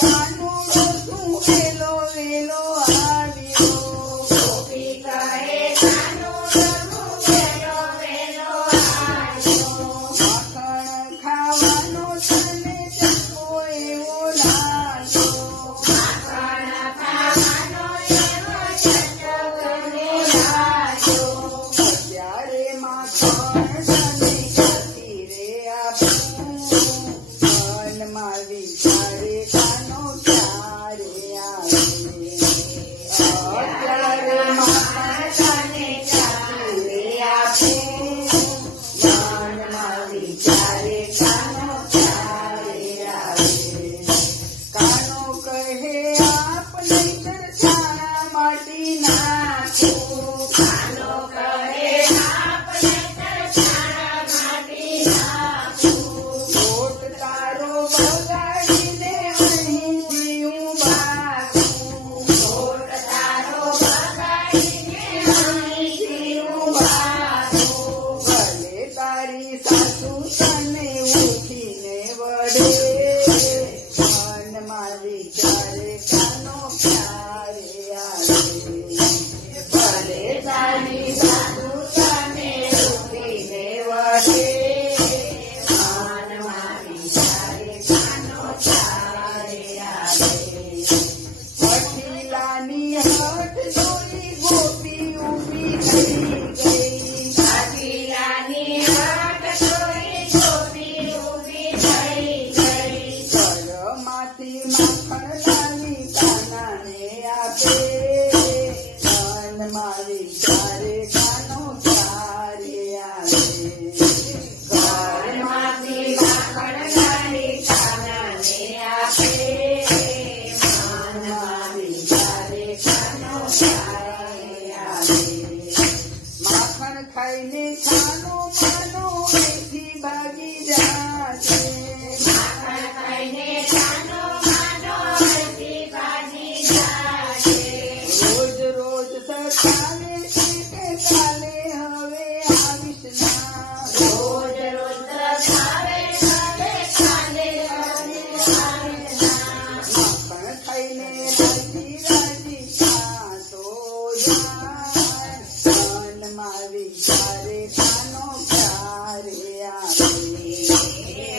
કાનો તું વેલો વેલો. Hare Kano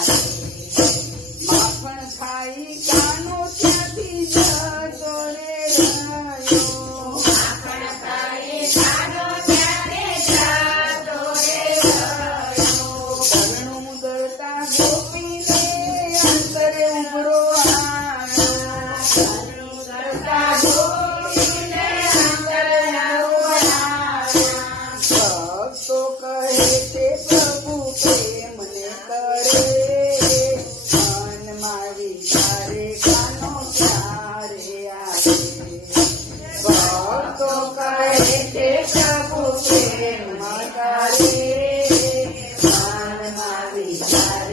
Padre. Yeah.